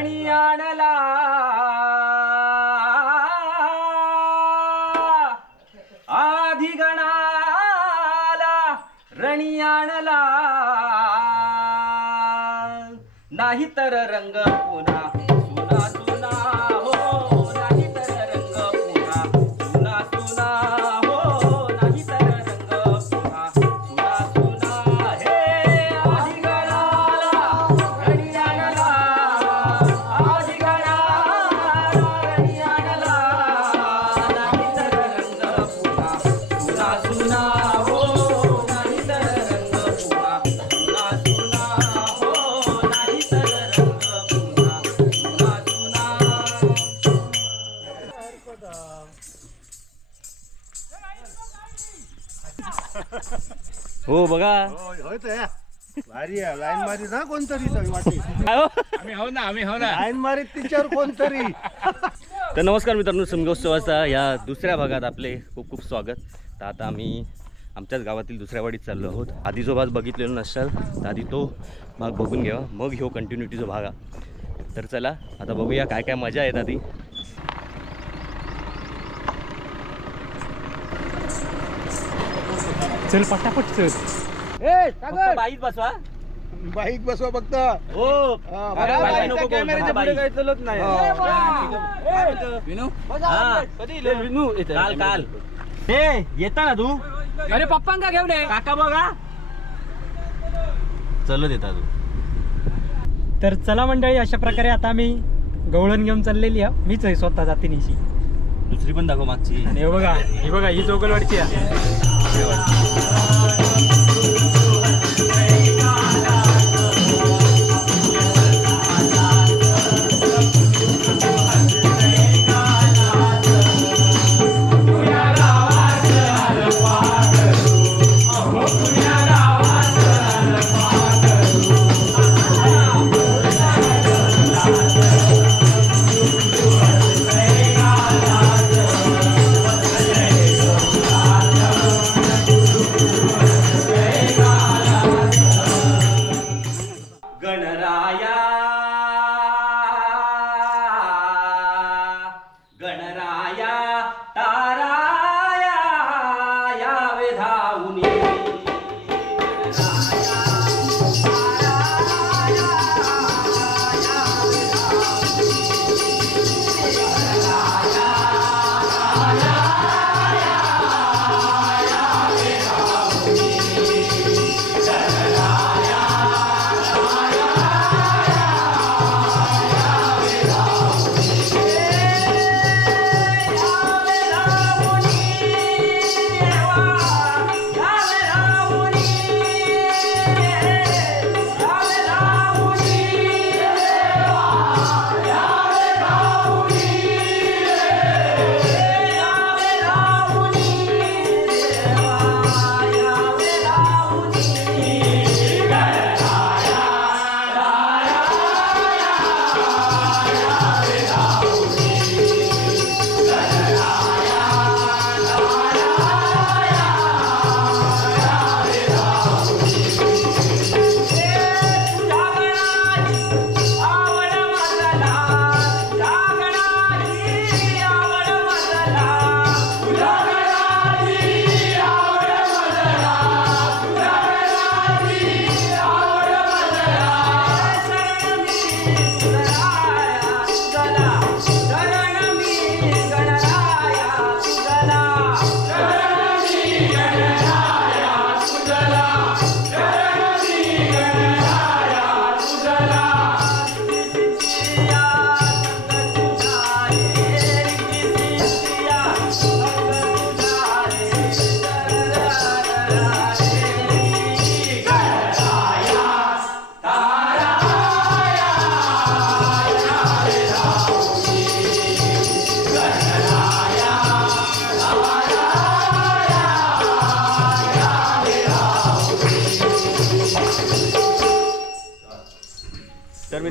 रणी आणला. आधी गणाला रणी आणला. नाही तर रंग बघा. होय होय तर भारी आहे. लाईन मारी ना कोणतरी तरी वाटे. आम्ही हो ना आम्ही हो ना. लाईन मारीत तिच्यावर कोणतरी. तर नमस्कार मित्रांनो समगोत्सवाचा या दुसऱ्या भागात आपले खूप खूप स्वागत. तर आता आम्ही आमच्याच गावातील दुसऱ्या वाडीत चाललो आहोत. आधी जो भाग बघितलेला नसाल तर आधी तो भाग बघून घ्यावा मग ह्यो कंटिन्युटी जो भाग हा तर चला आता बघूया काय काय मजा येत आधी चल पटापट चल. ए सागर! बाईक बसवा. बाईक बसवा फक्त. हो. कॅमेऱ्याच्या पुढे. काही चलत नाही. विनू? विनू काल काल. हे येता ना तू? अरे पप्पांका घेऊन ये. काका बघा. चलत येता तू. तर चला मंडळी अशा प्रकारे आता आम्ही गवळण घेऊन चाललेली आहे मीच आहे स्वतः जातीनिशी. दुसरी पण दाखव मागची. आणि हे बघा ही बघा ही जोगलवाडची आहे.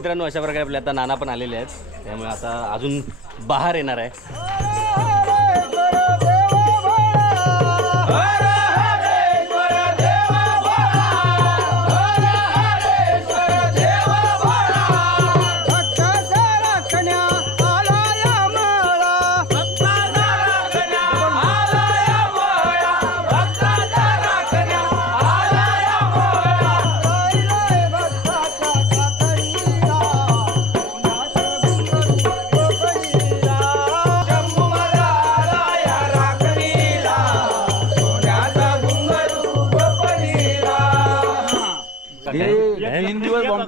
मित्रांनो अशा प्रकारे आपले आता नाना पण आलेले आहेत. त्यामुळे आता अजून बाहेर येणार आहे.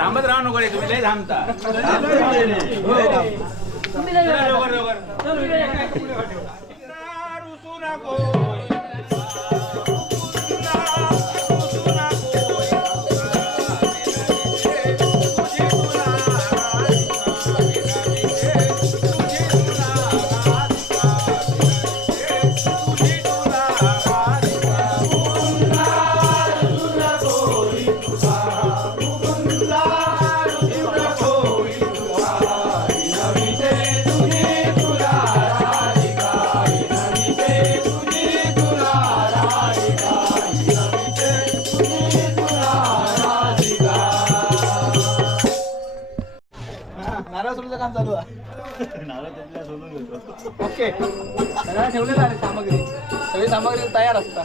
थांबत राहू नको रे तुम्ही लय थांबता. रुसू नको. ओके. सगळ्या ठेवलेलं आहे सामग्री. सगळी सामग्री तयार असता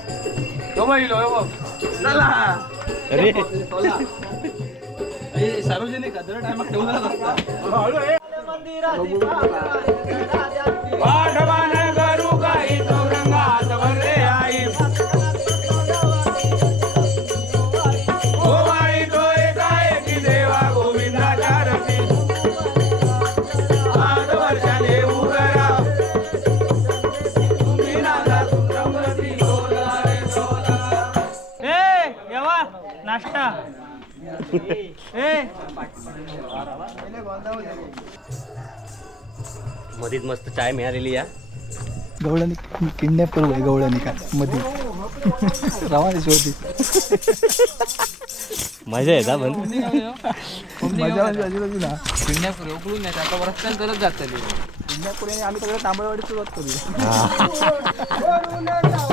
हो बघ इलो, हो. चला. अरे. सार्वजनिक दर टायमाक ठेवलेलं असता ए मध्येच मस्त चाय मिळालेली या. गवळणी किडनॅपर होय गवळणी काय? मध्ये रवाने शोधी. मजा आहे का पण. मजा म्हणजे अजिबात ना. उकळून आता रस्त्याने तरच जातली किडनॅप आम्ही सगळं तांबळवाडी सुरुवात करूया.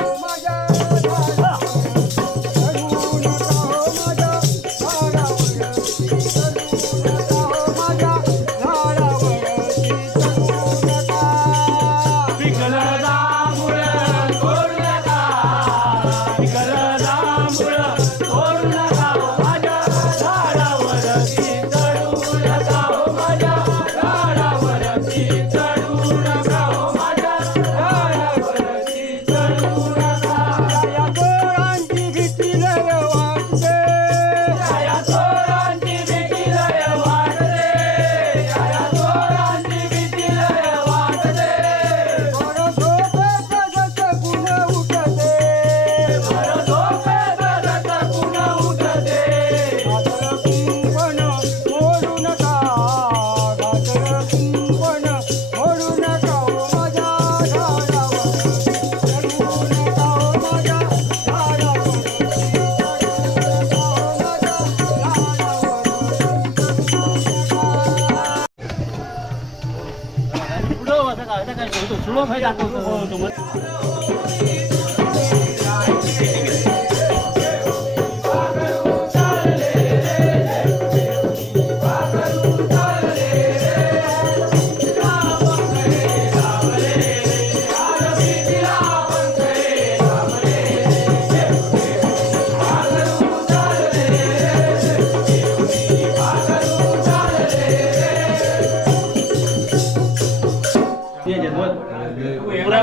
十了块钱都是我们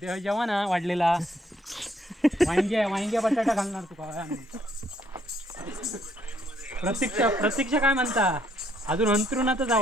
देह जेव्हा ना वाढलेला. वांग्या वांग्या बटाटा घालणार तुका. प्रतीक्षा प्रतीक्षा काय म्हणता? अजून अंतरुणातच जा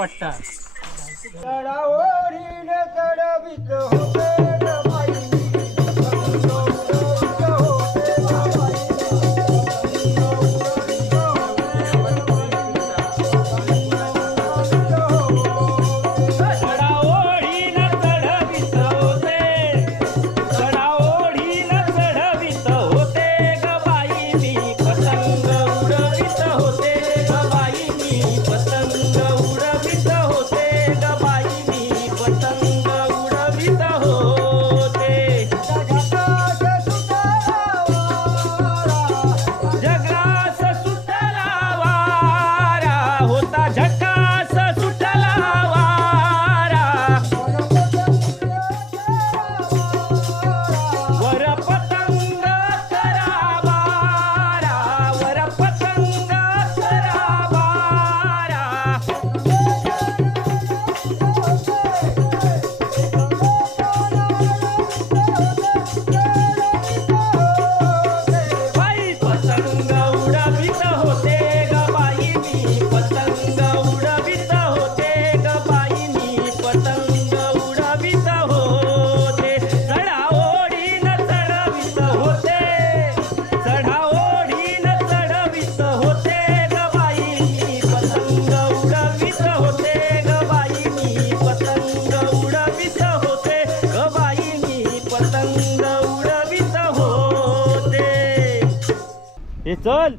चल.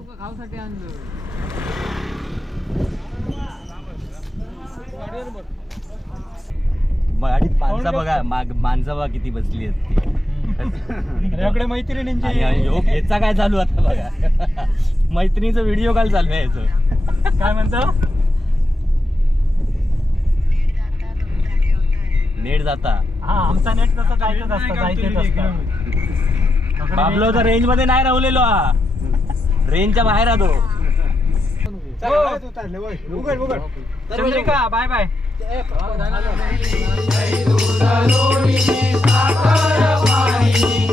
गाडीत माणसं बघा माग माणसं बघा किती बसली आहेत ती. याकडे मैत्रिणींची. याचा काय चालू आता बघा. मैत्रिणीचं व्हिडिओ कॉल चालू आहे याचं. काय म्हणतो? नेट जाता. हा आमचा नेट तसं जायचंच असतं जायचंच असतं. बाबलो तर रेंजमध्ये नाही राहिलेलो हा. रेंजच्या बाहेर आलो. चंद्रिका बाय बाय पाणी